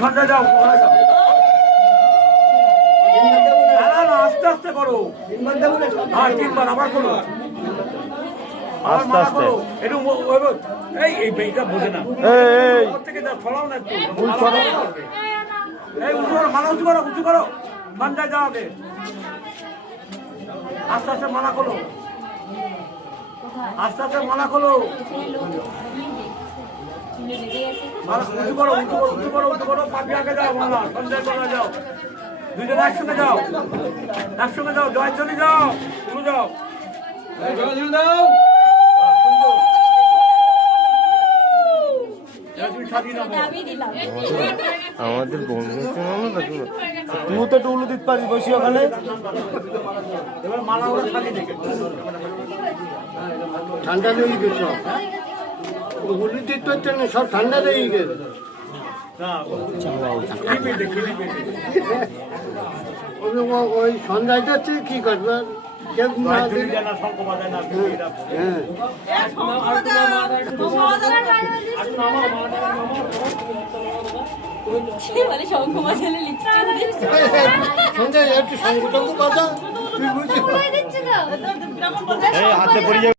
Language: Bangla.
সন্ধ্যা যাও, আস্তে আস্তে করো। হ্যাঁ, তিনবার আবার করো, আস্তে আস্তে। একটু এই বেইটা বোঝে না থেকে যা ছড়াও না একটু, এই উঁচু করো, মালা উঁচু করো, উঁচু করো, সন্ধ্যায় যাও আগে, আস্তে আস্তে মালা করো, আস্তে আস্তে মালা করো, উঁচু করো, উঁচু করো, উঁচু করো, উঁচু করো, পাপি আগে যাও, মালা সন্ধ্যায় মালা যাও, দুজনে একসঙ্গে যাও, একসঙ্গে যাও, জয় চলে যাও, শুরু যাও, দাও। আমাদের বন্ধু তুই তো টুলু দিতে পারিস, বসি ওখানে। এবার মালা ওরা খালি দেখে ঠান্ডা লেগে গেছে, হলুদ দিতে হচ্ছে না, সব ঠান্ডা লেগে গেছে। ওই সন্ধ্যায় যাচ্ছে কি করবে, কেউ না দিলে সন্ধ্যায় একটু সঙ্গ টঙ্গ বাজা, তুই বুঝি হাতে পড়ে যাবে।